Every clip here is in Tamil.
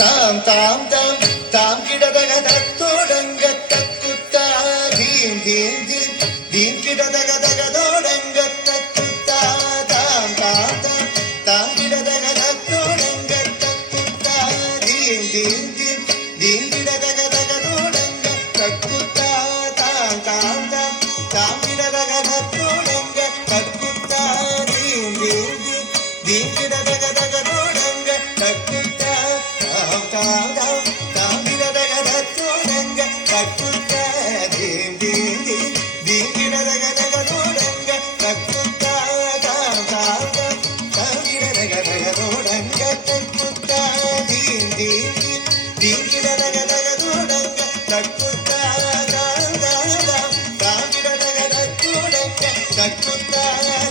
தாம் தாம் தாம் தாம் கிடதக தத்தோடங்க தக்குத்தா தீம் தீம் தீம் தீம் கிடதக தகதோடங்க தக்குத்தா தாம் தாம் தாம் தாம் கிடதக தத்தோடங்க தக்குத்தா தீம் தீம் தீம் தீம் கிடதக தகதோடங்க தக்குத்தா தாம் தாம் தாம் தாம் கிடதக தத்தோடங்க தக்குத்தா தீம் தீம் தீம் தீம் கிடதக தகதோடங்க தக்குத்தா தாம் தாம் தாம் தாம் கிடதக தத்தோடங்க தக்குத்தா தீம் தீம் தீம் தீம் கிடதக தகதோடங்க தக்குத்தா தாம் தாம் தாம் தாம் கிடதக தகதோடங்க தக்குத்தா தீம் தீம் தீம் தீம் கிடதக தகதோடங்க தக்குத்தா தாம் தாம் தாம் தாம் கிடதக தகதோடங்க தக்குத்தா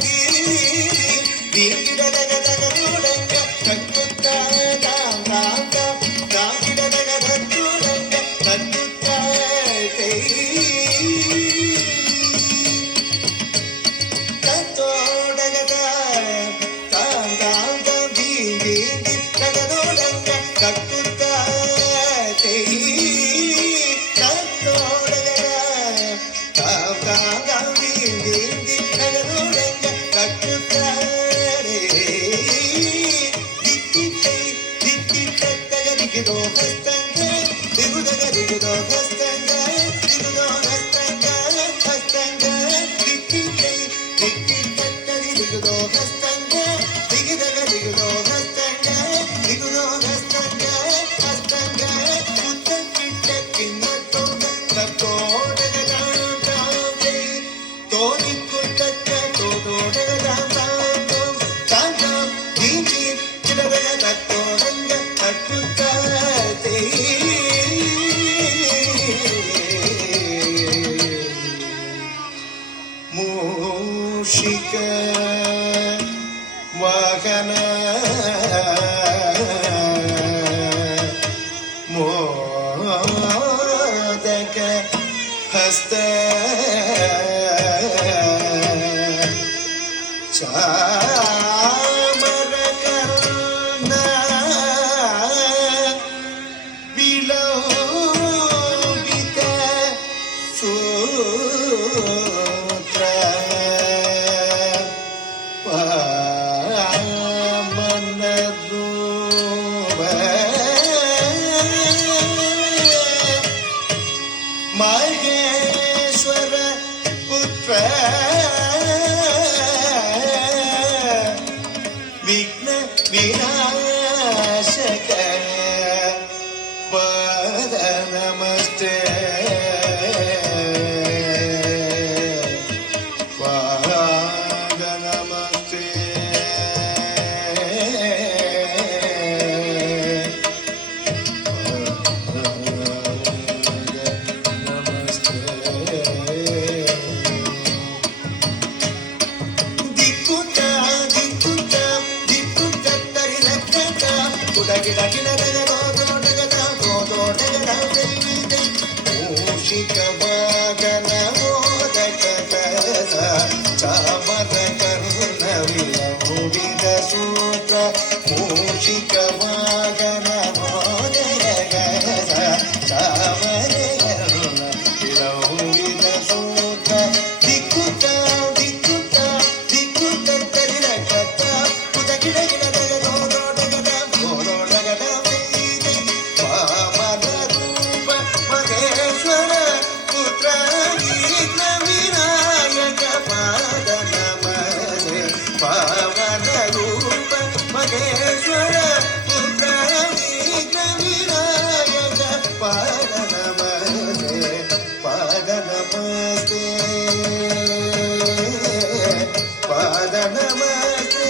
தீம் தீம் தீம் கிடதக தகதோடங்க தக்குத்தா தாம் தாம் தாம் தாம் கிடதக தகதோடங்க தக்குத்தா தத்தோடக தாம் தாம் தாம் தீம் தீம் தீம் தகதோடங்க தக்குத்தா தத்தோடக தாம் தாம் தாம் தீம் தீம் தீம் தகதோடங்க தக்குத்தா ದಿಗಿದೋ ಹಸ್ತಂಗ ದಿಗುದಗ ದಿಗುದೋ ಹಸ್ತಂಗ ದಿಗುದೋ ಹಸ್ತಂಗ ಹಸ್ತಂಗ ದಿಕ್ಕಿಕೈ ದಿಕ್ಕಿಟ್ಟರಿ ದಿಗುದೋ ಹಸ್ತಂಗ ದಿಗಿದಗ ದಿಗುದೋ ಹಸ್ತಂಗ ದಿಗುದೋ ಹಸ್ತಂಗ ಹಸ್ತಂಗ ಉತ್ತ ಕಿಟ್ಟ ಕಿನ್ನ ತೋಡ ತೋಡಗ ದಾಂತಾಂಬೆ ತೋರಿ ಕುಟ್ಟಕ್ಕ ತೋಡಗ ದಾಂತಾಂಬೆ ದಾಂತಾಂ ದೀಂಜಿ ಚಿಡದಗ ತೋಡಂಗ ತಕ್ಕುತ್ತ ಮೂಷಿಕ ವಾಹನ ಮೋದಕ ಹಸ್ತ ಚಾಮರ ಕರ್ಣ ವಿಲೋಬಿತ ಸೂತ್ರ ಪಾವನ ರೂಪ ಮಹೇಶ್ವರ ಪುತ್ರ ವಿಘ್ನ ವಿನಾಶಕ ಪಾದ ನಮಸ್ತೆ ಪಾದ ನಮಸ್ತೆ ದಿಕ್ಕುತ್ತ ದಿಕ್ಕುತ್ತ ದಿಕ್ಕುತ್ತ ತರಿ ರಕ್ಕತ ಕುಡಗಿಡ ಗಿಡದಗದೋದೋಡಗದ ಗೋದೋಡಗದ ದೈವಿದೆ ಮೂಷಿಕ ವಾಗನ ಮೋದಕದ ಚಾಮರ ಕರ್ಣ ವಿಲೋಬಿತ ಸೂತ್ರ ಮೂಷಿಕ ವಾಗನ ಮೋದಕದ ಚಾಮರ ಕರ್ಣ ವಿಲೋಬಿತ ಸೂತ್ರ ದಿಕ್ಕುತ್ತ ದಿಕ್ಕುತ್ತ ದಿಕ್ಕುತ್ತ ತರಿ ರಕ್ಕತ ಕುಡಗಿಡ ಗಿಡದಗದೋದೋಡಗದ ಗೋದೋಡಗದ ದೈವಿದೆ ವಾಮನ ರೂಪ ಮಹೇಶ್ವರ ಪುತ್ರ ವಿಘ್ನ ವಿನಾಯಕ ಪಾದ ನಮಸ್ತೆ ಪಾವನ ರೂಪ ಮಹೇಶ್ವರ ಪುತ್ರ ವಿಘ್ನ ವಿನಾಯಕ ಪಾದ ನಮಸ್ತೆ ಪಾದ ನಮಸ್ತೆ ಪಾದ ನಮಸ್ತೆ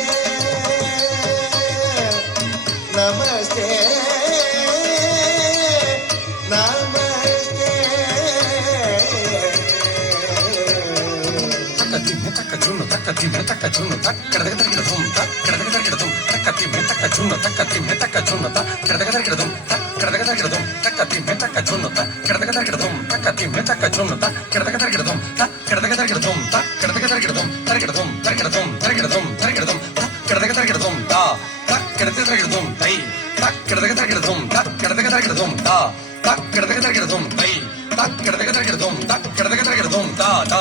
ನಮಸ್ತೆ ನಮಸ್ತೆ ತಕ್ಕ ಚುನ್ನು ತಕ್ಕ ತಿಮ್ಮೆ ತಕ್ಕ ಚುನ್ನು ತಕ್ಕ ಕೆಡದಗ ತರಗಿಡ ಧೂಮ್ ತಕ್ಕ ಕೆಡದಗ ತರಗಿಡ ಧೂಮ್ ತಕ್ಕ ತಿಮ್ಮೆ ತಕ್ಕ ಚುನ್ನು ತಕ್ಕ ತಿಮ್ಮೆ ತಕ್ಕ ಚುನ್ನು ತಕ್ಕ ಕೆಡದಗ ತರಗಿಡ ಧೂಮ್ ತಕ್ಕ ಕೆಡದಗ ತರಗಿಡ ಧೂಮ್ ತಕ್ಕ ತಿಮ್ಮೆ ತಕ್ಕ ಚುನ್ನು ತಕ್ಕ ಕೆಡದಗ ತರಗಿಡ ಧೂಮ್ ತಕ್ಕ ತಿಮ್ಮೆ ತಕ್ಕ ಚುನ್ನು ತಕ್ಕ ಕೆಡದಗ ತರಗಿಡ ಧೂಮ್ ತಕ್ಕ ಕೆಡದಗ ತರಗಿಡ ಧೂಮ್ ತಕ್ಕ ಕೆಡದಗ ತರಗಿಡ ಧೂಮ್ ತರಗಿಡ ಧೂಮ್ ತರಗಿಡ ಧೂಮ್ ತರಗಿಡ ಧೂಮ್ ತರಗಿಡ ಧೂಮ್ ತಕ್ಕ ಕೆಡದಗ ತರಗಿಡ ಧೂಮ್ ತಕ್ಕ ಕೆಡದಗ ತರಗಿಡ ಧೂಮ್ ತೈ ತಕ್ಕ ಕೆಡದಗ ತರಗಿಡ ಧೂಮ್ ತಕ್ಕ தரகிடதும் தா தக்கடதக தரகிடதும் தை தக்கடதக தரகிடதும் தக்கடதக தரகிடதும் தா தா